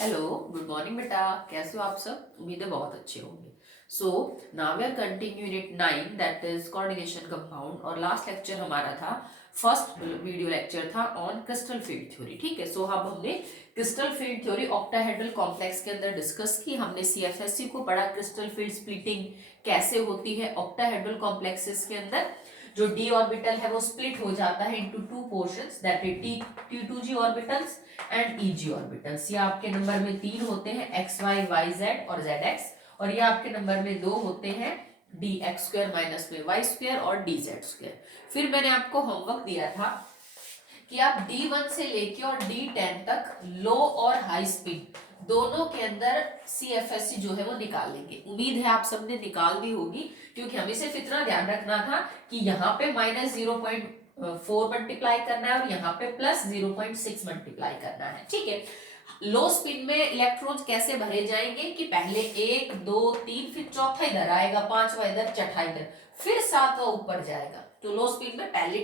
Hello, good morning बेटा। कैसे हो आप सब? उम्मीद है बहुत अच्छे होंगे। So now we are continue unit 9 that is coordination compound. और लास्ट लेक्चर हमारा था, फर्स्ट वीडियो लेक्चर था ऑन क्रिस्टल फील्ड थ्योरी। ठीक है, सो अब हमने crystal field theory octahedral complex के अंदर डिस्कस की। हमने सीएफएससी को पढ़ा, क्रिस्टल फील्ड स्प्लिटिंग कैसे होती है ऑक्टाहेड्रल कॉम्प्लेक्सेस के अंदर। जो डी ऑर्बिटल है वो स्प्लिट हो जाता है into two portions, that is T2G orbitals and EG orbitals. ये आपके नंबर में 3 होते हैं, एक्स वाई वाई जेड और जेड एक्स। और ये आपके नंबर में 2 होते हैं, dx² माइनस में y² और dz²। फिर मैंने आपको होमवर्क दिया था कि आप D1 से लेके और D10 तक लो और हाई स्पीड दोनों के अंदर CFSC जो है वो निकाल लेंगे। उम्मीद है आप सबने निकाल दी होगी, क्योंकि हमें सिर्फ इतना ध्यान रखना था कि यहाँ पे -0.4 मल्टीप्लाई करना है और यहाँ पे +0.6 मल्टीप्लाई करना है। ठीक है, लो स्पिन में इलेक्ट्रॉन्स कैसे भरे जाएंगे कि पहले 1 2 3, फिर चौथा इधर आएगा, पांचवा इधर, छठा इधर, फिर सातवां ऊपर जाएगा। तो लो स्पिन में पहले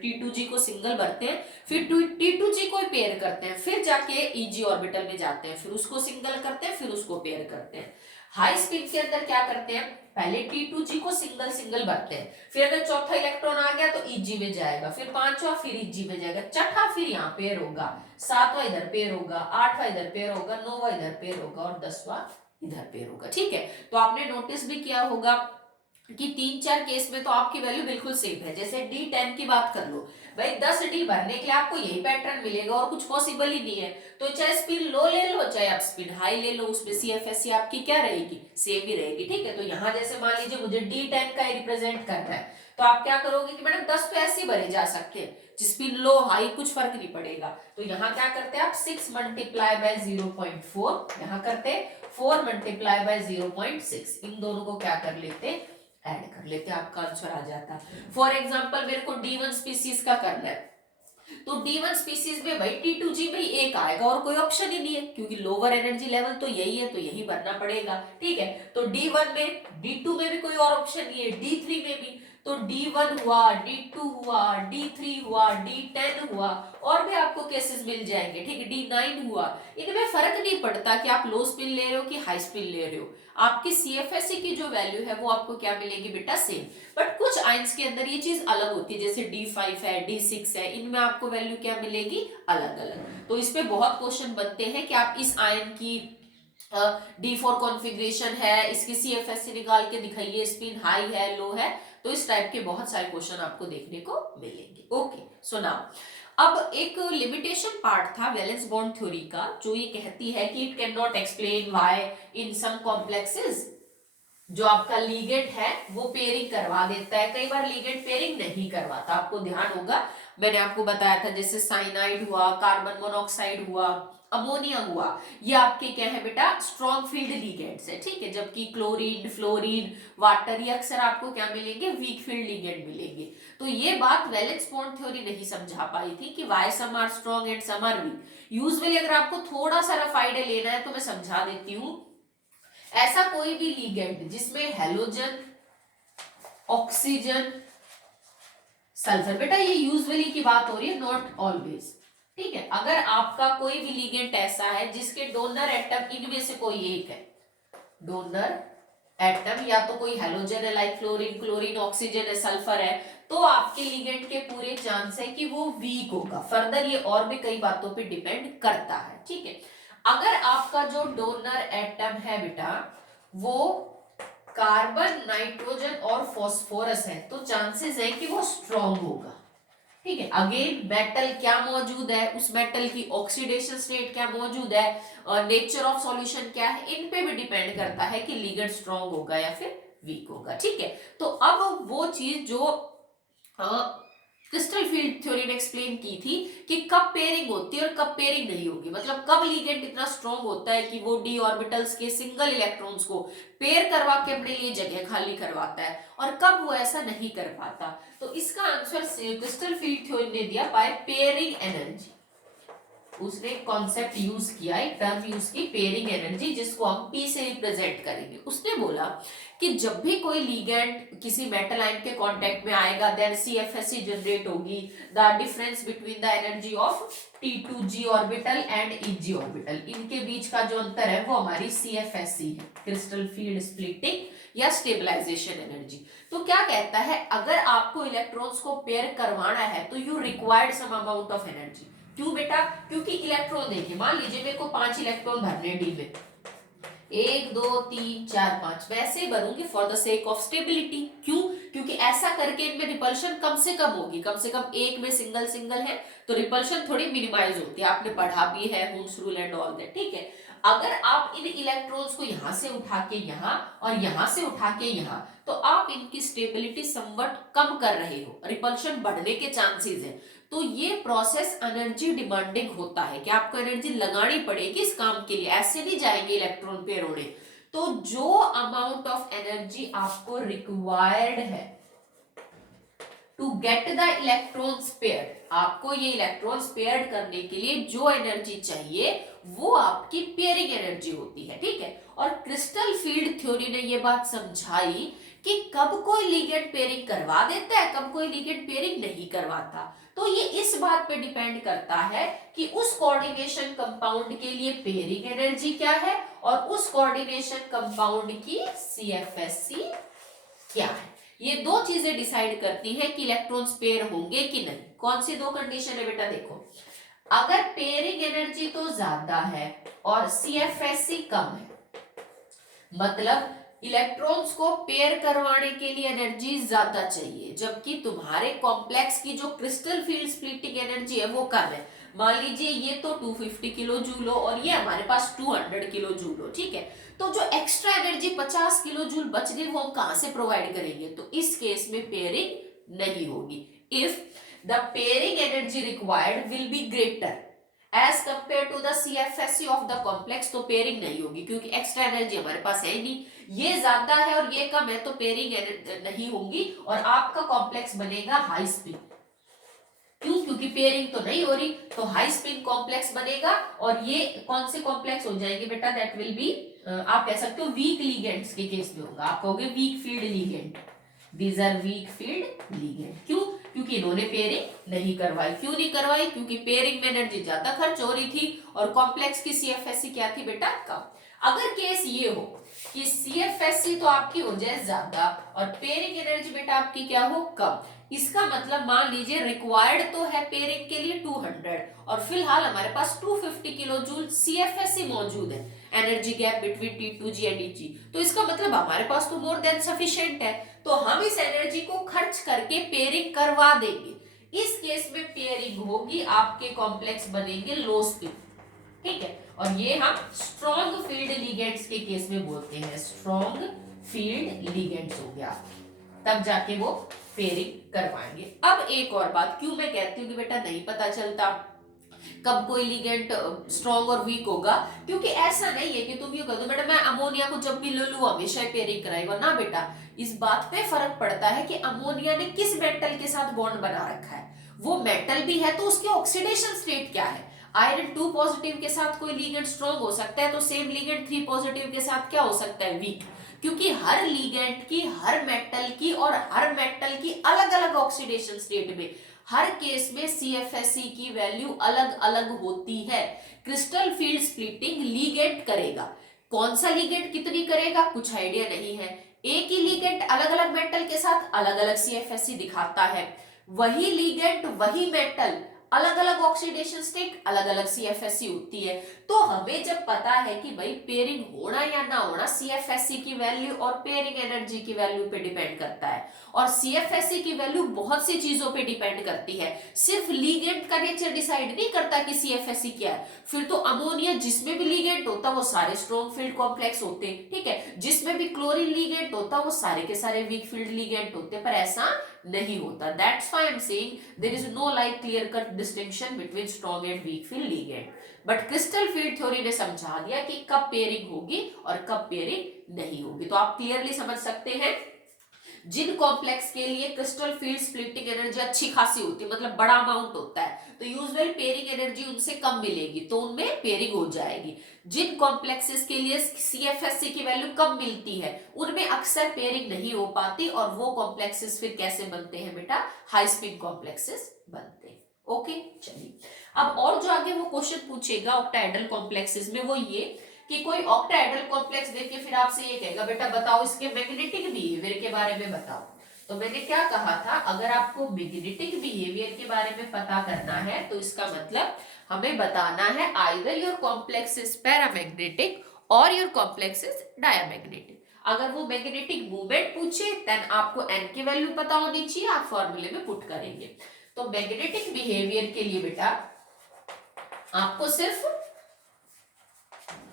T2G को सिंगल भरते हैं, फिर T2G को पेयर करते हैं, फिर जाके EG ऑर्बिटल में जाते हैं, फिर उसको सिंगल करते हैं, फिर उसको पेयर करते हैं। हाई स्पीड के अंदर क्या करते हैं, पहले T2G को सिंगल सिंगल भरते हैं, फिर अगर चौथा इलेक्ट्रॉन आ गया तो EG में जाएगा, फिर पांचवा फिर EG में जाएगा, छठा फिर यहाँ पेयर होगा, सातवां इधर पेयर होगा, आठवां इधर पेयर होगा, नौवां इधर पेयर होगा और 10वां इधर पेयर होगा। ठीक है, तो आपने नोटिस भी किया होगा कि 3-4 केस में तो आपकी वैल्यू बिल्कुल सेम है। जैसे D10 की बात कर लो, भाई 10D भरने के लिए आपको यही पैटर्न मिलेगा और कुछ पॉसिबल ही नहीं है। तो चाहे स्पिन लो ले लो, चाहे आप स्पिन हाई ले लो, उसमें CFSC आपकी क्या रहेगी, सेम ही रहेगी। ठीक है, तो यहाँ जैसे मान लीजिए मुझे D10 का रिप्रेजेंट करना है, तो आप क्या करोगे कि मैडम 10 तो ऐसे भरे जा सकते हैं, स्पिन लो हाई कुछ फर्क नहीं पड़ेगा। तो यहाँ क्या करते हैं आप 6 मल्टीप्लाई बाय 0.4, यहाँ करते 4 मल्टीप्लाई बाय 0.6, इन दोनों को क्या कर लेते, ऐड कर लेते, आपका आंसर आ जाता। फॉर एग्जांपल मेरे को D1 स्पीसीज का करना है, तो D1 स्पीसीज में भाई T2G में एक आएगा और कोई ऑप्शन ही नहीं है, क्योंकि लोअर एनर्जी लेवल तो यही है, तो यही भरना पड़ेगा। ठीक है, तो D1 में, D2 में भी कोई और ऑप्शन नहीं है, D3 में भी, तो D1 हुआ, D2 हुआ, D3 हुआ, D10 हुआ, और भी आपको केसेस मिल जाएंगे। ठीक है, D9 हुआ। इनमें फर्क नहीं पड़ता कि आप लो स्पिन ले रहे हो कि हाई स्पिन ले रहे हो, आपकी CFSC की जो वैल्यू है वो आपको क्या मिलेगी बेटा, सेम। बट कुछ आयंस के अंदर ये चीज अलग होती है, जैसे D5 है, D6 है, इनमें आपको वैल्यू क्या मिलेगी, अलग अलग। तो इस पे बहुत क्वेश्चन बनते हैं कि आप इस आयन की D4 कॉन्फ़िगरेशन है, इसकी CFSC निकाल के दिखाइए, स्पिन हाई है, लो है। तो इस टाइप के बहुत सारे क्वेश्चन आपको देखने को मिलेंगे। ओके, सो नाउ अब एक लिमिटेशन पार्ट था वैलेंस बॉन्ड थ्योरी का, जो ये कहती है कि it can not explain why in some complexes जो आपका लीगेंड है वो पेयरिंग करवा देता है, कई बार लीगेंड पेयरिंग नहीं करवाता। आपको ध्यान होगा मैंने आपको बताया था, जैसे साइनाइड हुआ, कार्बन मोनोऑक्साइड हुआ, अमोनिया हुआ, ये आपके क्या है बेटा, स्ट्रॉन्ग फील्ड लीगेंड्स है। ठीक है, जबकि क्लोरीन, फ्लोरीन, वाटर, ये अक्सर आपको क्या मिलेंगे, वीक फील्ड लीगेंड मिलेंगे। तो ये बात वैलेंस बॉन्ड थ्योरी नहीं समझा पाई थी कि why some are strong and some are weak. Usually अगर आपको थोड़ा सा रफ आइडिया लेना है तो मैं समझा देती हूँ। ऐसा कोई भी लीगेंड जिसमें हेलोजन, ऑक्सीजन, सल्फर, बेटा ये यूजुअली की बात हो रही है, नॉट ऑलवेज। ठीक है, अगर आपका कोई भी लीगेंड ऐसा है जिसके डोनर एटम इनमें से कोई एक है, डोनर एटम या तो कोई हेलोजन है लाइक फ्लोरीन, क्लोरीन, ऑक्सीजन है, सल्फर है, तो आपके लीगेंड के पूरे चांस है कि वो वीक होगा। फर्दर ये और भी कई बातों पे डिपेंड करता है। ठीक है, अगर आपका जो डोनर एटम है बेटा वो कार्बन, नाइट्रोजन और फास्फोरस है, तो चांसेस है कि वो स्ट्रॉन्ग होगा। ठीक है, अगेन मेटल क्या मौजूद है, उस मेटल की ऑक्सीडेशन स्टेट क्या मौजूद है, नेचर ऑफ सॉल्यूशन क्या है, इन पे भी डिपेंड करता है कि लिगेंड स्ट्रॉन्ग होगा या फिर वीक होगा। ठीक है, तो अब वो चीज जो क्रिस्टल फील्ड थ्योरी ने एक्सप्लेन की थी कि कब पेयरिंग होती है और कब पेयरिंग नहीं होगी, मतलब कब लीगेंड इतना स्ट्रॉन्ग होता है कि वो डी ऑर्बिटल्स के सिंगल इलेक्ट्रॉन्स को पेयर करवा के अपने लिए जगह खाली करवाता है, और कब वो ऐसा नहीं कर पाता। तो इसका आंसर क्रिस्टल फील्ड थ्योरी ने दिया बाय पेयरिंग एनर्जी। उसने कॉन्सेप्ट यूज किया, एक टर्म यूज की, पेयरिंग एनर्जी, जिसको हम P से रिप्रेजेंट करेंगे। उसने बोला कि जब भी कोई लीगेंड किसी मेटल आयन के कांटेक्ट में आएगा, देन CFSC जनरेट होगी, the difference between the energy of T2G orbital and EG orbital, इनके बीच का जो अंतर है वो हमारी CFSE है, क्रिस्टल फील्ड स्प्लिटिंग या स्टेबलाइजेशन एनर्जी। तो क्या कहता है, अगर आपको इलेक्ट्रॉन्स को पेयर करवाना है तो you required some amount of energy. क्यों बेटा, क्योंकि इलेक्ट्रॉन देखिए, मान लीजिए मेरे को 5 इलेक्ट्रॉन भरने डी में, 1 2 3 4 5, वैसे भरूंगी for the sake of stability. क्यों, क्योंकि ऐसा करके इनमें रिपल्शन कम से कम होगी, कम से कम एक में सिंगल सिंगल है तो रिपल्शन थोड़ी मिनिमाइज होती है, आपने पढ़ा भी है Hund's rule and all that, ठीक है। अगर आप इन इलेक्ट्रॉन्स को यहां से उठा के यहां और यहां से उठा के यहां, तो आप इनकी स्टेबिलिटी समवट कम कर रहे हो, रिपल्शन बढ़ने के चांसेस है। तो ये प्रोसेस एनर्जी डिमांडिंग होता है कि आपको एनर्जी लगानी पड़ेगी इस काम के लिए, ऐसे नहीं जाएंगे इलेक्ट्रॉन पेयर होने। तो जो अमाउंट ऑफ एनर्जी आपको रिक्वायर्ड है to get the electrons paired, आपको ये इलेक्ट्रॉन्स पेयर्ड करने के लिए जो एनर्जी चाहिए वो आपकी पेयरिंग एनर्जी होती है, ठीक है। और क्रिस्टल फील्ड थ्योरी ने ये बात समझाई कि कब कोई लिगेंड पेयरिंग करवा देता है, कब कोई लिगेंड पेयरिंग नहीं करवाता। तो ये इस बात पे डिपेंड करता है कि उस कोऑर्डिनेशन कंपाउंड के लिए पेयरिंग एनर्जी क्या है और उस कोऑर्डिनेशन कंपाउंड की CFSE क्या है। ये दो चीजें डिसाइड करती हैं कि इलेक्ट्रॉन्स पेयर होंगे कि नहीं। कौन सी दो कंडीशन है बेटा, देखो, अगर पेयरिंग एनर्जी तो ज्यादा है और CFSE कम है, मतलब इलेक्ट्रॉन्स को पेयर करवाने के लिए एनर्जी ज्यादा चाहिए, जबकि तुम्हारे कॉम्प्लेक्स की जो क्रिस्टल फील्ड स्प्लिटिंग एनर्जी है वो कम है। मान लीजिए ये तो 250 किलो जूल हो और ये हमारे पास 200 किलो जूल हो, ठीक है। तो जो एक्स्ट्रा एनर्जी 50 किलो जूल बच गई वो हम कहां से प्रोवाइड करेंगे, तो इस केस में पेयरिंग नहीं होगी। If the pairing energy required will be greater as compare to the CFSE of the complex, तो पेयरिंग नहीं होगी क्योंकि एक्स्ट्रा एनर्जी हमारे पास है ही नहीं, ये ज्यादा है और ये कम है, तो पेयरिंग नहीं होगी और आपका कॉम्प्लेक्स बनेगा हाई स्पिन। क्यों, क्योंकि पेयरिंग तो नहीं हो रही, तो हाई स्पिन कॉम्प्लेक्स बनेगा। और ये कौन से कॉम्प्लेक्स हो जाएंगे बेटा, दैट विल बी, आप कह सकते हो वीक लिगेंड्स के केस में होगा, आप कहोगे weak field ligand, these are weak field ligand. क्यों, क्योंकि इन्होंने पेयरिंग नहीं करवाई। क्यों नहीं करवाई, क्योंकि पेयरिंग में एनर्जी ज्यादा खर्च हो रही थी और कॉम्प्लेक्स की CFSE क्या थी बेटा, कम। अगर केस ये हो कि CFSE तो आपकी हो जाए ज्यादा और पेयरिंग एनर्जी बेटा आपकी क्या हो, कम, इसका मतलब मान लीजिए रिक्वायर्ड तो है पेयरिंग के लिए 200 और फिलहाल हमारे पास 250 किलो जूल CFSE मौजूद है, energy gap between T2G and EG, तो इसका मतलब हमारे पास तो मोर देन सफिशिएंट है, तो हम इस एनर्जी को खर्च करके पेयरिंग करवा देंगे। इस केस में पेयरिंग होगी, आपके कॉम्प्लेक्स बनेंगे लो स्पिन, ठीक है। और ये हम स्ट्रॉन्ग फील्ड लिगेंड्स के केस में बोलते हैं, स्ट्रॉन्ग फील्ड लिगेंड्स हो गया, तब जाके वो पेयरिंग करवाएंगे। अब एक और बात, क्यों मैं कहती हूँ कि बेटा नहीं पता चलता कब कोई लिगेंड स्ट्रॉन्ग और वीक होगा, क्योंकि ऐसा नहीं है कि तुम ये कह दो बेटा मैं अमोनिया को जब भी ले लूं हमेशा पेयरिंग कराएगा ना बेटा, इस बात पे फर्क पड़ता है कि अमोनिया ने किस मेटल के साथ बॉन्ड बना रखा है, वो मेटल भी है तो उसके ऑक्सीडेशन स्टेट क्या है। आयरन 2 पॉजिटिव के साथ कोई लिगेंड स्ट्रॉन्ग हो सकता है, तो सेम लिगेंड 3 पॉजिटिव के साथ क्या हो सकता है, वीक, क्योंकि हर लिगेंड की, हर मेटल की और हर मेटल की अलग अलग ऑक्सीडेशन स्टेट में हर केस में CFSE की वैल्यू अलग अलग होती है। क्रिस्टल फील्ड स्प्लिटिंग लिगेंड करेगा, कौन सा लिगेंड कितनी करेगा कुछ आइडिया नहीं है, एक ही लिगेंड अलग अलग मेटल के साथ अलग अलग CFSE दिखाता है, वही लिगेंड वही मेटल अलग अलग ऑक्सीडेशन स्टेट अलग अलग CFSE होती है। तो हमें जब पता है कि भाई पेयरिंग होना या ना होना CFSE की वैल्यू और पेयरिंग एनर्जी की वैल्यू पे डिपेंड करता है, और CFSE की वैल्यू बहुत सी चीजों पे डिपेंड करती है, सिर्फ लिगेंड का नेचर डिसाइड नहीं करता कि CFSE क्या है। फिर तो अमोनिया जिसमें भी लिगेंड होता वो सारे स्ट्रॉन्ग फील्ड कॉम्प्लेक्स होते, ठीक है, जिसमें भी क्लोरीन लिगेंड होता वो सारे के सारे वीक फील्ड लिगेंड होते, पर ऐसा नहीं होता। That's why I am saying there is no like clear cut distinction between strong and weak field ligand, but crystal field theory ने समझा दिया कि कब पेयरिंग होगी और कब पेयरिंग नहीं होगी। तो आप क्लियरली समझ सकते हैं जिन कॉम्प्लेक्स के लिए क्रिस्टल फील्ड स्प्लिटिंग एनर्जी अच्छी खासी होती है, मतलब बड़ा अमाउंट होता है, तो यूजुअल पेयरिंग एनर्जी उनसे कम मिलेगी, तो उनमें पेयरिंग हो जाएगी। जिन कॉम्प्लेक्सेस के लिए CFSE की वैल्यू कम मिलती है उनमें अक्सर पेयरिंग नहीं हो पाती, और वो कॉम्प्लेक्सेस फिर कैसे बनते हैं बेटा, हाई स्पीड कॉम्प्लेक्सेस बनते हैं। ओके चलिए, अब और जो आगे वो क्वेश्चन पूछेगा ऑक्टाहेड्रल कॉम्प्लेक्सेस में वो ये कि कोई ऑक्टाहेड्रल कॉम्प्लेक्स देख के फिर आपसे ये कहेगा बेटा बताओ इसके मैग्नेटिक बिहेवियर के बारे में बताओ। तो मैंने क्या कहा था, अगर आपको मैग्नेटिक बिहेवियर के बारे में पता करना है तो इसका मतलब हमें बताना है either your complex is paramagnetic और योर कॉम्प्लेक्स इज डायमैग्नेटिक। अगर वो मैग्नेटिक मूवमेंट पूछे देन आपको एन की वैल्यू पता होनी चाहिए, आप फॉर्मूले में पुट करेंगे। तो मैग्नेटिक बिहेवियर के लिए बेटा आपको सिर्फ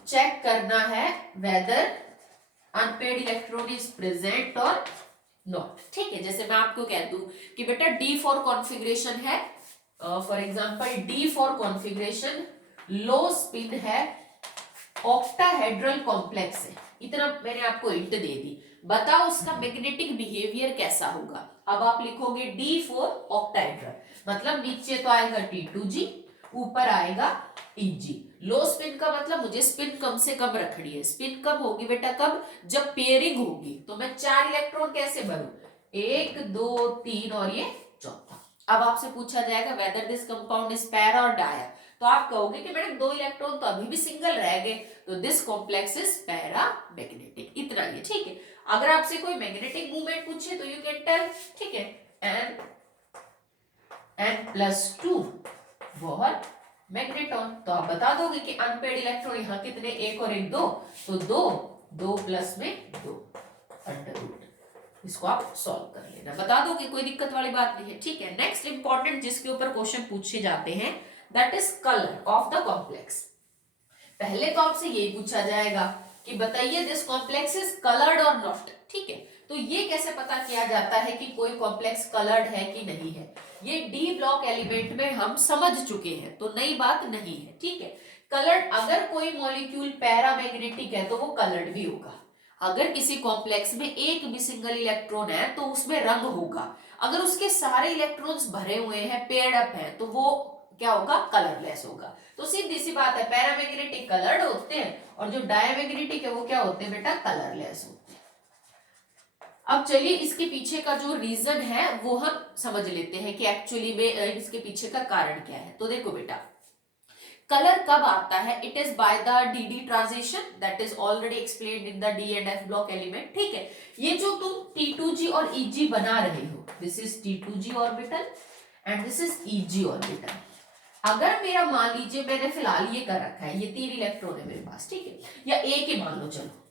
चेक करना है whether unpaired electron is present और नॉट। ठीक है, जैसे मैं आपको कह दूं कि बेटा डी फॉर कॉन्फ़िगरेशन है, for example d four configuration low spin है, ऑक्टाहेड्रल कॉम्प्लेक्स है, इतना मैंने आपको हिंट दे दी। बताओ उसका मैग्नेटिक बिहेवियर कैसा होगा। अब आप लिखोगे डी फॉर ऑक्टाहेड्रल, मतलब नीचे तो आएगा T2G, ऊपर आएगा EG। लो स्पिन का मतलब मुझे स्पिन कम से कम रखनी है। स्पिन कब होगी बेटा, कब, जब पेयरिंग होगी। तो मैं 4 इलेक्ट्रॉन कैसे भरूं, 1 2 3 और ये चौथा। अब आपसे पूछा जाएगा whether this compound is para और डाया, तो आप कहोगे कि मैडम 2 इलेक्ट्रॉन तो अभी भी सिंगल रह गए, तो this complex is para magnetic. इतना ही, ठीक है। अगर आपसे कोई मैग्नेटिक मूवमेंट पूछे तो यू कैन टेल, ठीक है, n+2 बहुत मैग्नेटॉन, तो आप बता दोगे कि अनपेड इलेक्ट्रॉन यहाँ कितने, 1 और 1 2, तो 2 प्लस में 2 अंडर रूट। इसको आप सॉल्व कर लेना, बता दोगे, कोई दिक्कत वाली बात नहीं है। ठीक है, नेक्स्ट इंपॉर्टेंट जिसके ऊपर क्वेश्चन पूछे जाते हैं that is colour of the complex. पहले तो आपसे यही पूछा जाएगा कि बताइए दिस कॉम्प्लेक्स इज कलर्ड और नॉट। ठीक है, तो ये कैसे पता किया जाता है कि कोई कॉम्प्लेक्स कलर्ड है कि नहीं है, ये डी ब्लॉक एलिमेंट में हम समझ चुके हैं, तो नई बात नहीं है। ठीक है, कलर्ड, अगर कोई मॉलिक्यूल पैरामैग्नेटिक है तो वो कलर्ड भी होगा। अगर किसी कॉम्प्लेक्स में एक भी सिंगल इलेक्ट्रॉन है तो उसमें रंग होगा। अगर उसके सारे इलेक्ट्रॉन्स भरे हुए हैं, पेयर्ड अप है, तो वो क्या होगा, कलरलेस होगा। तो सीधी सी बात है, पैरामैग्नेटिक कलर्ड होते हैं और जो डायमैग्नेटिक है वो क्या होते हैं बेटा, कलरलेस होते हैं। अब चलिए इसके पीछे का जो रीजन है वो हम समझ लेते हैं कि एक्चुअली में इसके पीछे का कारण क्या है। तो देखो बेटा, कलर कब आता है, it is by the D transition that is already explained in the D and F block element. ठीक है, ये जो तुम T2G और EG बना रहे हो, this is T2G orbital and this is EG orbital. अगर मेरा मान लीजिए मैंने फिलहाल ये कर रखा है, ये 3 इलेक्ट्रॉन है मेरे पास, ठीक है, या एक ही मान लो, चलो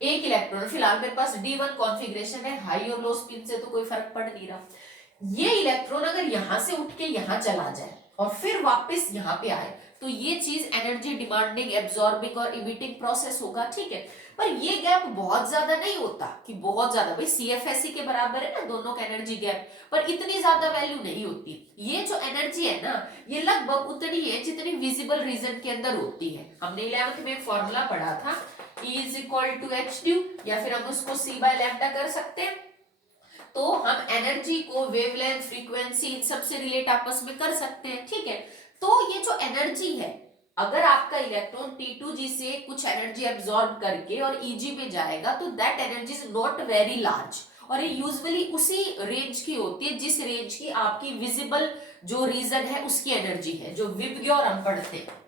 एक इलेक्ट्रॉन फिलहाल मेरे पास D1 कॉन्फ़िगरेशन है, हाई और लो स्पिन से तो कोई फर्क पड़ नहीं रहा। ये इलेक्ट्रॉन अगर यहां से उठ के यहां चला जाए और फिर वापस यहाँ पे आए तो ये चीज एनर्जी डिमांडिंग, एब्जॉर्बिंग और इमिटिंग प्रोसेस होगा। ठीक है, पर ये गैप बहुत ज्यादा नहीं होता कि बहुत ज्यादा, भाई CFSE के बराबर है ना दोनों का एनर्जी गैप, पर इतनी ज्यादा वैल्यू नहीं होती। ये जो एनर्जी है ना, ये लगभग उतनी है जितनी विजिबल रीजन के अंदर होती है। हमने 11th में फॉर्मूला पढ़ा था E is equal to hν, या फिर हम उसको C/λ कर सकते हैं। तो हम एनर्जी को वेवलेंथ, फ्रीक्वेंसी, इन सब से रिलेट आपस में कर सकते हैं। ठीक है, तो ये जो एनर्जी है, अगर आपका इलेक्ट्रॉन T2G से कुछ एनर्जी एब्जॉर्ब करके और EG में जाएगा तो that energy is not very large, और ये यूजुअली उसी रेंज की होती है जिस रेंज की आपकी विजिबल जो रीजन है उसकी एनर्जी है, जो विबग्योर हम पढ़ते हैं,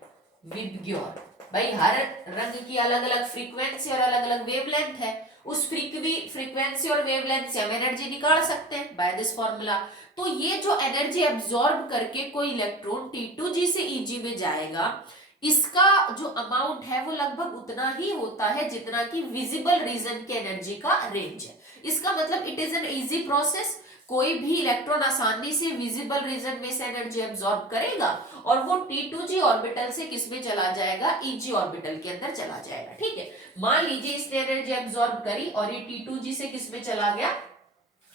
विबग्योर। भाई हर रंग की अलग अलग फ्रीक्वेंसी और अलग अलग वेवलेंथ है, उस फ्रीक्वेंसी और वेवलेंथ से हम एनर्जी निकाल सकते हैं बाय दिस फॉर्मूला। तो ये जो एनर्जी एब्जॉर्ब करके कोई इलेक्ट्रॉन T2G से EG में जाएगा, इसका जो अमाउंट है वो लगभग उतना ही होता है जितना कि विजिबल रीजन के एनर्जी का रेंज है। इसका मतलब it is an easy process, कोई भी इलेक्ट्रॉन आसानी से विजिबल रीजन में से एनर्जी एब्जॉर्ब करेगा और वो T2G ऑर्बिटल से किस में चला जाएगा, EG ऑर्बिटल के अंदर चला जाएगा। ठीक है, मान लीजिए इसने एनर्जी एब्जॉर्ब करी और ये T2G से किस में चला गया,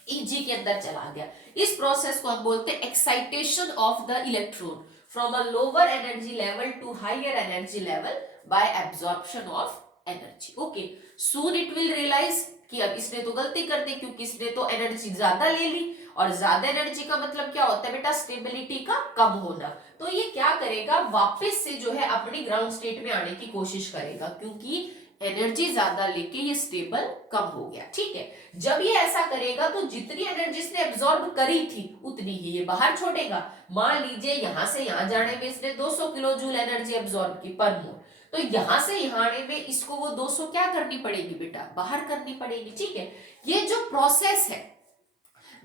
EG के अंदर चला गया। इस प्रोसेस को हम बोलते हैं excitation of the electron from a lower energy level to higher energy level by absorption of energy. Okay, soon it will realize कि अब इसने तो गलती कर दी क्योंकि इसने तो एनर्जी ज्यादा ले ली, और ज्यादा एनर्जी का मतलब क्या होता है बेटा, स्टेबिलिटी का कम होना। तो ये क्या करेगा, वापस से जो है अपनी ग्राउंड स्टेट में आने की कोशिश करेगा, क्योंकि एनर्जी ज्यादा लेके ये स्टेबल कम हो गया, ठीक है। जब ये ऐसा करेगा तो जितनी एनर्जी इसने एब्जॉर्ब करी थी उतनी ही ये बाहर छोड़ेगा। मान लीजिए यहां से यहां जाने में इसने 200 किलो जूल एनर्जी एब्जॉर्ब की पर मोल, तो यहां से यहां आने में इसको वो 200 क्या करनी पड़ेगी बेटा, बाहर करनी पड़ेगी, ठीक है। ये जो प्रोसेस है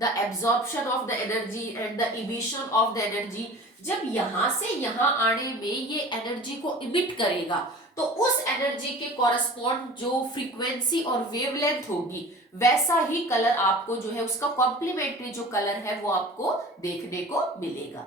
the absorption of the energy and the emission of the energy, जब यहां से यहां आने में ये एनर्जी को इमिट करेगा तो उस एनर्जी के कॉरेस्पॉन्ड जो फ्रीक्वेंसी और वेवलेंथ होगी वैसा ही कलर आपको जो है उसका कॉम्प्लीमेंट्री जो कलर है वो आपको देखने को मिलेगा।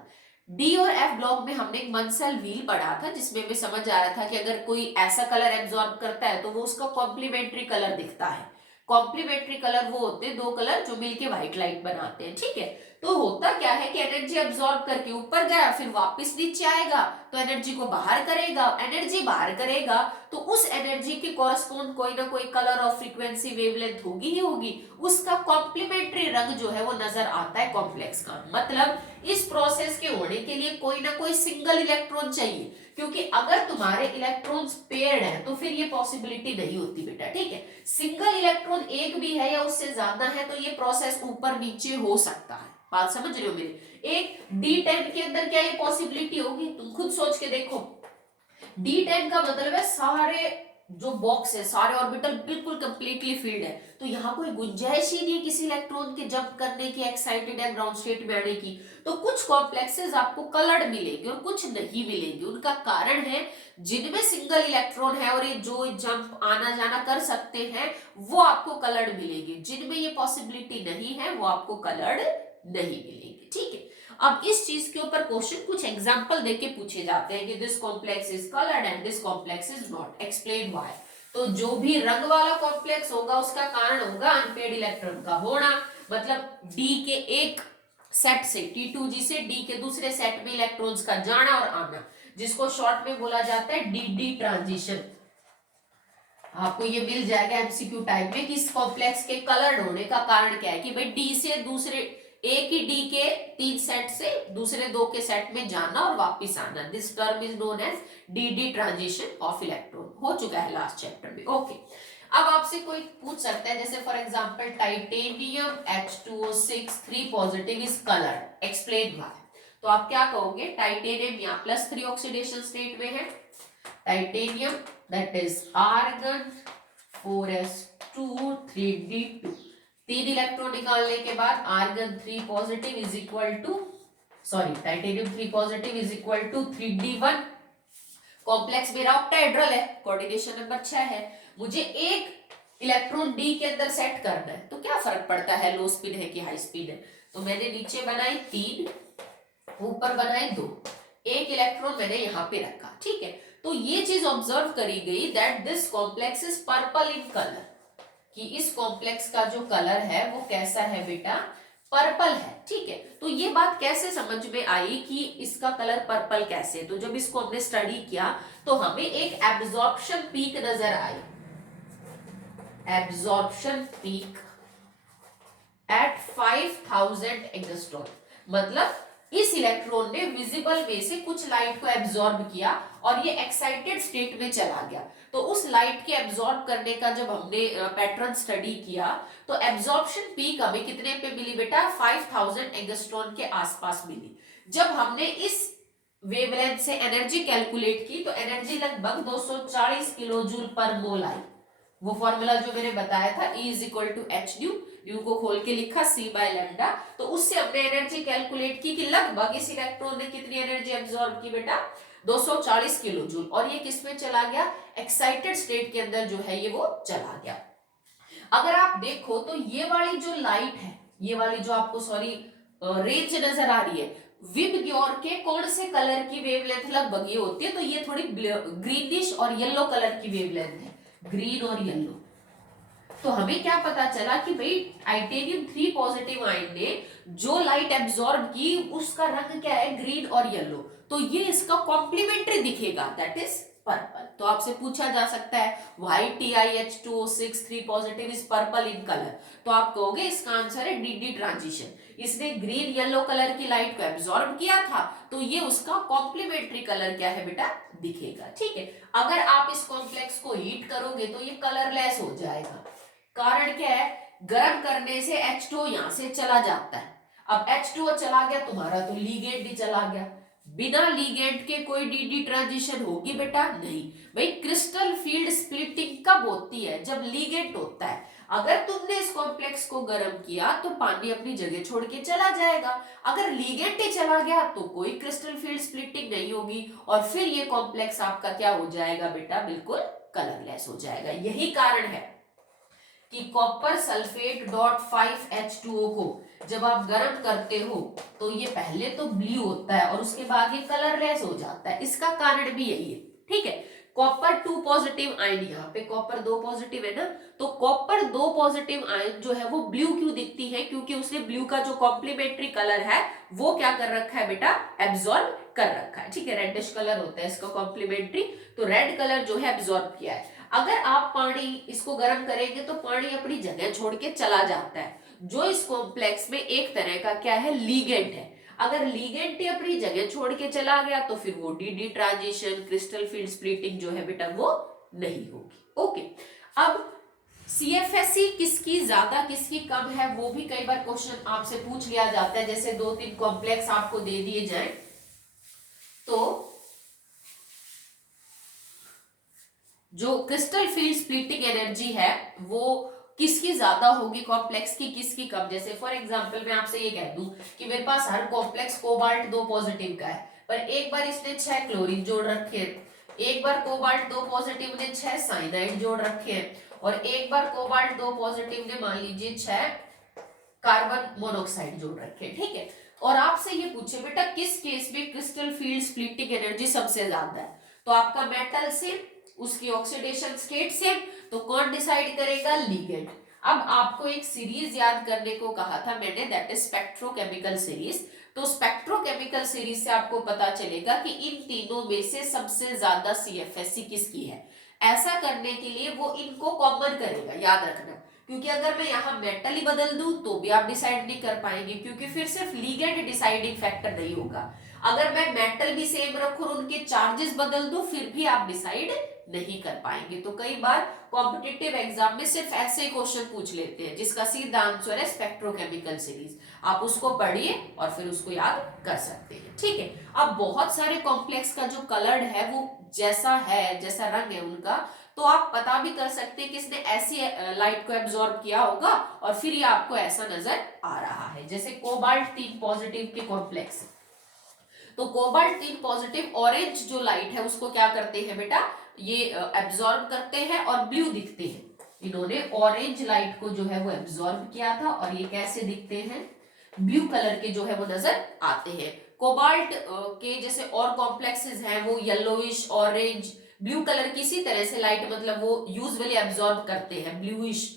डी और एफ ब्लॉक में हमने एक मनसेल व्हील पढ़ा था जिसमें हमें समझ आ रहा था कि अगर कोई ऐसा कलर एब्जॉर्ब करता है तो वो उसका कॉम्प्लीमेंट्री कलर दिखता है। कॉम्प्लीमेंट्री कलर वो होते हैं दो कलर जो मिलके व्हाइट लाइट बनाते हैं, ठीक है। तो होता क्या है कि एनर्जी एब्जॉर्ब करके ऊपर गया फिर वापस नीचे आएगा तो एनर्जी को बाहर करेगा, एनर्जी बाहर करेगा तो उस एनर्जी के कॉरेस्पॉन्ड कोई ना कोई कलर और फ्रीक्वेंसी वेवलेंथ होगी ही होगी, उसका कॉम्प्लीमेंट्री रंग जो है वो नजर आता है कॉम्प्लेक्स का। मतलब इस प्रोसेस के होने के लिए कोई ना कोई सिंगल इलेक्ट्रॉन चाहिए, क्योंकि अगर तुम्हारे इलेक्ट्रॉन्स पेयर्ड है तो फिर ये पॉसिबिलिटी नहीं होती बेटा, ठीक है। सिंगल इलेक्ट्रॉन एक भी है या उससे ज्यादा है तो ये प्रोसेस ऊपर नीचे हो सकता है, बात समझ रहे हो मेरी। एक D10 के अंदर क्या ये पॉसिबिलिटी होगी, तुम खुद सोच के देखो। D10 का मतलब है सारे जो बॉक्स है सारे ऑर्बिटल बिल्कुल कंप्लीटली फील्ड है, तो यहाँ कोई गुंजाइश ही नहीं है किसी इलेक्ट्रॉन के जंप करने की, एक्साइटेड या ग्राउंड स्टेट में आने की। तो कुछ कॉम्प्लेक्सेस आपको कलर्ड मिलेंगे और कुछ नहीं मिलेंगे। उनका कारण है जिनमें सिंगल इलेक्ट्रॉन है और ये जो जंप आना जाना कर सकते हैं वो आपको कलर्ड मिलेंगे, जिनमें ये पॉसिबिलिटी नहीं है वो आपको कलर्ड नहीं मिलेंगे, ठीक है। अब इस चीज के ऊपर क्वेश्चन कुछ एग्जांपल देके पूछे जाते हैं कि this complex is coloured and this complex is not, explain why. तो जो भी रंग वाला कॉम्प्लेक्स होगा उसका कारण होगा अनपेयर्ड इलेक्ट्रॉन का होना, मतलब डी के एक सेट से T2G से डी के दूसरे सेट में इलेक्ट्रॉन्स का जाना और आना, जिसको शॉर्ट में बोला जाता है डी ट्रांजिशन। आपको ये मिल जाएगा एमसीक्यू टाइप में कि इस कॉम्प्लेक्स के कलर्ड होने का कारण क्या है, कि भाई डी से दूसरे एक ही डी के तीन सेट से दूसरे दो के सेट में जाना और वापस आना। This term is known as the transition of electron, हो चुका है लास्ट चैप्टर में, ओके। अब आपसे कोई पूछ सकता है जैसे for example titanium H2O6 3 positive is coloured, explain why. तो आप क्या कहोगे, टाइटेनियम यहाँ +3 ऑक्सीडेशन स्टेट में है, titanium that is argon 4s2 3d2, 3 electron निकालने के बाद argon 3 positive is equal to titanium 3 positive is equal to 3d1। Complex मेरा ऑक्टाहेड्रल है, कोऑर्डिनेशन नंबर 6 है, मुझे एक इलेक्ट्रॉन डी के अंदर सेट करना है, तो क्या फर्क पड़ता है लो स्पिन है कि हाई स्पिन है। तो मैंने नीचे बनाई 3, ऊपर बनाए 2, एक इलेक्ट्रॉन मैंने यहाँ पे रखा, ठीक है। तो ये चीज ऑब्जर्व करी गई that this complex is purple in colour, कि इस कॉम्प्लेक्स का जो कलर है वो कैसा है बेटा, पर्पल है, ठीक है। तो ये बात कैसे समझ में आई कि इसका कलर पर्पल कैसे, तो जब इसको हमने स्टडी किया तो हमें एक एब्जॉर्प्शन पीक नजर आई, एब्जॉर्प्शन पीक एट 5000 एंगस्ट्रॉम, मतलब इस इलेक्ट्रॉन ने विजिबल में से कुछ लाइट को एब्जॉर्ब किया और ये एक्साइटेड स्टेट में चला गया। तो उस लाइट के एब्जॉर्ब करने का जब हमने पैटर्न स्टडी किया तो एब्जॉर्प्शन पीक हमें कितने पे मिली बेटा, 5000 एंगस्ट्रॉम के आसपास मिली। जब हमने इस वेवलेंथ से एनर्जी कैलकुलेट की तो एनर्जी लगभग 240 किलो जूल पर मोल आई। वो फॉर्मूला जो मैंने बताया था E is equal to h nu, nu को खोल के लिखा C/λ, तो उससे हमने एनर्जी कैलकुलेट की कि लगभग इस इलेक्ट्रॉन ने कितनी एनर्जी एब्जॉर्ब की बेटा, 240 किलो जूल, और ये किस में चला गया, एक्साइटेड स्टेट के अंदर जो है ये वो चला गया। अगर आप देखो तो ये वाली जो लाइट है, ये वाली जो आपको रेंज नजर आ रही है, विबग्योर के कौन से कलर की वेवलेंथ लगभग ये होती है, तो ये थोड़ी ग्रीनिश और येलो कलर की वेवलेंथ है, ग्रीन और येलो। तो हमें क्या पता चला कि भाई टाइटेनियम 3 पॉजिटिव आयन ने जो लाइट एब्जॉर्ब की उसका रंग क्या है, ग्रीन और येलो, तो ये इसका कॉम्प्लीमेंट्री दिखेगा, दैट इज पर्पल। तो आपसे पूछा जा सकता है why TiH2O6 3 positive is purple in colour, तो आप कहोगे इसका आंसर है डी ट्रांजिशन। इसने ग्रीन येलो कलर की लाइट को एब्जॉर्ब किया था, तो ये उसका कॉम्प्लीमेंट्री कलर क्या है बेटा, दिखेगा। ठीक है, अगर आप इस कॉम्प्लेक्स को हीट करोगे तो ये कलरलेस हो जाएगा। कारण क्या है, गर्म करने से H2O यहां से चला जाता है। अब H2O चला गया, तुम्हारा तो लीगेंड ही चला गया। बिना लीगेंड के कोई डी ट्रांजिशन होगी बेटा, नहीं। भाई क्रिस्टल फील्ड स्प्लिटिंग कब होती है, जब लीगेंड होता है। अगर तुमने इस कॉम्प्लेक्स को गर्म किया तो पानी अपनी जगह छोड़ के चला जाएगा। अगर लीगेंड ही चला गया तो कोई क्रिस्टल फील्ड स्प्लिटिंग नहीं होगी, और फिर ये कॉम्प्लेक्स आपका क्या हो जाएगा बेटा, बिल्कुल कलरलेस हो जाएगा। यही कारण है कि कॉपर सल्फेट डॉट 5H2O को जब आप गर्म करते हो तो ये पहले तो ब्लू होता है और उसके बाद ये कलरलेस हो जाता है। इसका कारण भी यही है। ठीक है, कॉपर 2 पॉजिटिव आयन, यहाँ पे कॉपर 2 पॉजिटिव है ना, तो कॉपर 2 पॉजिटिव आयन जो है वो ब्लू क्यों दिखती है, क्योंकि उसने ब्लू का जो कॉम्प्लीमेंट्री कलर है वो क्या कर रखा है बेटा, एब्जॉर्ब कर रखा है। ठीक है, रेडिश कलर होता है इसका कॉम्प्लीमेंट्री, तो रेड कलर जो है एब्जॉर्ब किया है। अगर आप पानी इसको गर्म करेंगे तो पानी अपनी जगह छोड़ के चला जाता है, जो इस कॉम्प्लेक्स में एक तरह का क्या है, लीगेंट है। अगर लीगेंट ही अपनी जगह छोड़ के चला गया तो फिर वो D transition, crystal field splitting जो है बेटा वो नहीं होगी। ओके, अब CFSE किसकी ज्यादा किसकी कम है वो भी कई बार क्वेश्चन आपसे पूछ लिया जाता है। जैसे 2-3 कॉम्प्लेक्स आपको दे दिए जाए तो जो क्रिस्टल फील्ड स्प्लिटिंग एनर्जी है वो किसकी ज्यादा होगी, कॉम्प्लेक्स की किसकी कम। जैसे फॉर एग्जांपल मैं आपसे ये कह दूं कि मेरे पास हर कॉम्प्लेक्स कोबाल्ट 2 पॉजिटिव का है, पर एक बार इसने 6 क्लोरीन जोड़ रखे हैं, एक बार कोबाल्ट 2 पॉजिटिव ने 6 साइनाइड जोड़ रखे हैं, और एक बार कोबाल्ट 2 पॉजिटिव ने मान लीजिए 6 कार्बन मोनोऑक्साइड जोड़ रखे हैं। ठीक है, और आपसे ये पूछे बेटा किस केस में क्रिस्टल फील्ड स्प्लिटिंग एनर्जी सबसे ज्यादा है, तो आपका मेटल से उसकी ऑक्सीडेशन स्टेट से, तो कौन डिसाइड करेगा, लिगेंड। अब आपको एक सीरीज याद करने को कहा था मैंने, दैट इज स्पेक्ट्रोकेमिकल सीरीज। तो स्पेक्ट्रोकेमिकल सीरीज से आपको पता चलेगा कि इन तीनों में से सबसे ज्यादा CFSE किसकी है। ऐसा करने के लिए वो इनको कॉमन करेगा, याद रखना, क्योंकि अगर मैं यहाँ मेटल ही बदल दूं तो भी आप डिसाइड नहीं कर पाएंगे, क्योंकि फिर सिर्फ लीगेंड डिसाइडिंग फैक्टर नहीं होगा। अगर मैं मेटल भी सेम रखूं और उनके चार्जेस बदल दूं फिर भी आप डिसाइड नहीं कर पाएंगे। तो कई बार कॉम्पिटिटिव एग्जाम में सिर्फ ऐसे क्वेश्चन पूछ लेते हैं जिसका सीधा आंसर है स्पेक्ट्रोकेमिकल सीरीज। आप उसको पढ़िए और फिर उसको याद कर सकते हैं। ठीक है, अब बहुत सारे कॉम्प्लेक्स का जो कलर्ड है वो जैसा है, जैसा रंग है उनका, तो आप पता भी कर सकते हैं कि इसने ऐसी लाइट को एब्जॉर्ब किया होगा और फिर ये आपको ऐसा नजर आ रहा है। जैसे कोबाल्ट 3 पॉजिटिव के कॉम्प्लेक्स, तो कोबाल्ट 3 पॉजिटिव ऑरेंज जो लाइट है उसको क्या करते हैं बेटा, ये एब्जॉर्ब करते हैं और ब्लू दिखते हैं। इन्होंने ऑरेंज लाइट को जो है वो एब्जॉर्ब किया था और ये कैसे दिखते हैं, ब्लू कलर के जो है वो नजर आते हैं। कोबाल्ट के जैसे और कॉम्प्लेक्सेस हैं वो येलोइश, ऑरेंज, ब्लू कलर की इसी तरह से लाइट मतलब वो यूजुअली एब्जॉर्ब करते हैं, ब्लूइश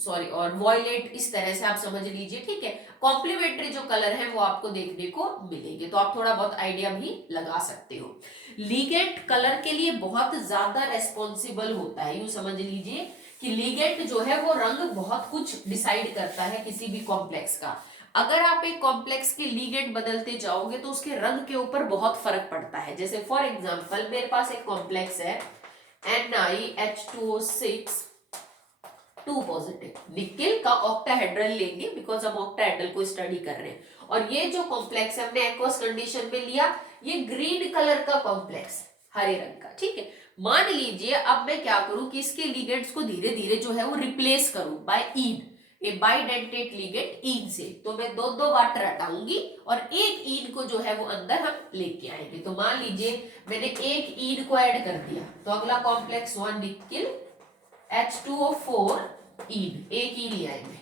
सॉरी और वॉयलेट, इस तरह से आप समझ लीजिए। ठीक है, कॉम्प्लीमेंट्री जो कलर है वो आपको देखने को मिलेंगे, तो आप थोड़ा बहुत आइडिया भी लगा सकते हो। लीगेंट कलर के लिए बहुत ज्यादा रेस्पॉन्सिबल होता है, यूं समझ लीजिए कि लीगेंट जो है वो रंग बहुत कुछ डिसाइड करता है किसी भी कॉम्प्लेक्स का। अगर आप एक कॉम्प्लेक्स के लीगेंट बदलते जाओगे तो उसके रंग के ऊपर बहुत फर्क पड़ता है। जैसे फॉर एग्जांपल मेरे पास एक कॉम्प्लेक्स है NiH2O6 2 पॉजिटिव, निकेल का ऑक्टाहेड्रल लेंगे बिकॉज हम ऑक्टाहेड्रल को स्टडी कर रहे हैं, और ये जो कॉम्प्लेक्स है हमने एक्वस कंडीशन में लिया, ये ग्रीन कलर का कॉम्प्लेक्स, हरे रंग का। ठीक है, मान लीजिए अब मैं क्या करूं कि इसके लिगेंड्स को धीरे धीरे जो है वो रिप्लेस करूं बाय ईन, ए बाइडेंटेट लिगेंड ईन से। तो मैं दो वाटर हटाऊंगी और एक ईन को जो है वो अंदर हम लेके आएंगे। तो मान लीजिए मैंने एक ईन को ऐड कर दिया, तो अगला कॉम्प्लेक्स 1 निकेल H2O4 ईन, एक ईन ले आएंगे।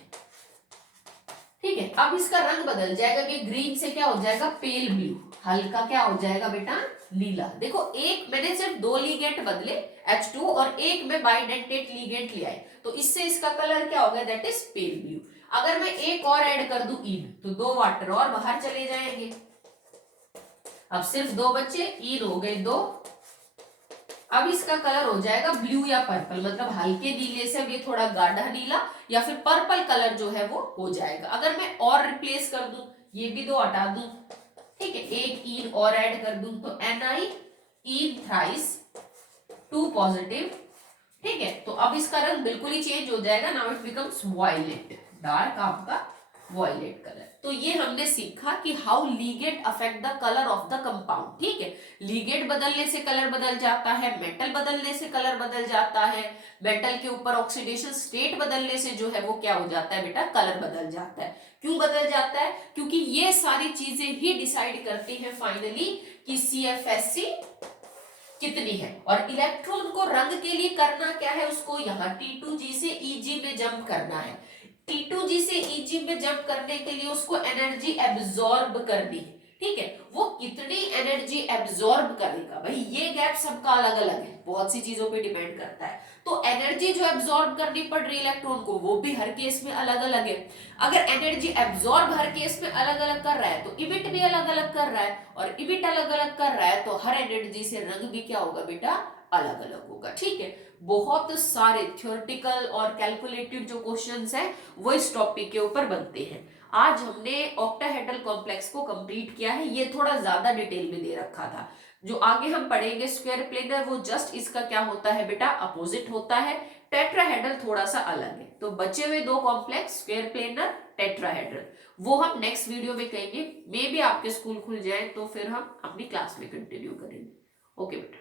ठीक है, अब इसका रंग बदल जाएगा, ये ग्रीन से क्या हो जाएगा, पेल ब्लू, हल्का क्या हो जाएगा बेटा, नीला। देखो एक मैंने सिर्फ 2 लीगेंट बदले H2 और एक में बाइडेंटेट लीगेंट ले आए, तो इससे इसका कलर क्या हो गया, दैट इज पेल ब्लू। अगर मैं एक और ऐड कर दूं ईन, तो 2 वाटर और बाहर चले जाएंगे, अब सिर्फ 2 बच्चे, ईन हो गए 2 अब इसका कलर हो जाएगा ब्लू या पर्पल, मतलब हल्के नीले से अब ये थोड़ा गाढ़ा नीला या फिर पर्पल कलर जो है वो हो जाएगा। अगर मैं और रिप्लेस कर दूं, ये भी दो हटा दूं, ठीक है, एक इन और ऐड कर दूं तो Ni इन थ्राइस 2 पॉजिटिव, ठीक है। तो अब इसका रंग बिल्कुल ही चेंज हो जाएगा, now it becomes violet, dark आपका वायलेट कलर। तो ये हमने सीखा कि how ligand affect the colour of the compound, ठीक है। लीगेट बदलने से कलर बदल जाता है, मेटल बदलने से कलर बदल जाता है, मेटल के ऊपर ऑक्सीडेशन स्टेट बदलने से जो है वो क्या हो जाता है बेटा, कलर बदल जाता है। क्यों बदल जाता है? क्योंकि ये सारी चीजें ही डिसाइड करती हैं फाइनली कि CFSC कितनी है। और इलेक्ट्रॉन को रंग के लिए करना क्या है, उसको यहाँ T2G से EG में जंप करना है। T2G से EG में जंप करने के लिए उसको एनर्जी एब्जॉर्ब करनी है, ठीक है। वो कितनी एनर्जी एब्जॉर्ब करेगा, भाई ये गैप सबका अलग अलग है, बहुत सी चीजों पे डिपेंड करता है। तो एनर्जी जो एब्जॉर्ब करनी पड़ रही है इलेक्ट्रॉन को, वो भी हर केस में अलग अलग है। अगर एनर्जी एब्जॉर्ब हर केस में अलग अलग कर रहा है तो इमिट भी अलग अलग कर रहा है, और इमिट अलग अलग कर रहा है तो हर एनर्जी से रंग भी क्या होगा बेटा, अलग अलग होगा, ठीक है। बहुत सारे थ्योरेटिकल और कैलकुलेटिव जो क्वेश्चंस हैं वो इस टॉपिक के ऊपर बनते हैं। आज हमने ऑक्टाहेड्रल कॉम्प्लेक्स को कंप्लीट किया है, ये थोड़ा ज्यादा डिटेल में दे रखा था। जो आगे हम पढ़ेंगे स्क्वायर प्लेनर, वो जस्ट इसका क्या होता है बेटा, अपोजिट होता है। टेट्राहेड्रल थोड़ा सा अलग है। तो बचे हुए दो कॉम्प्लेक्स स्क्वायर प्लेनर, टेट्राहेड्रल, वो हम नेक्स्ट वीडियो में कहेंगे। मे भी आपके स्कूल खुल जाए तो फिर हम अपनी क्लास में कंटिन्यू करेंगे। ओके बेटा।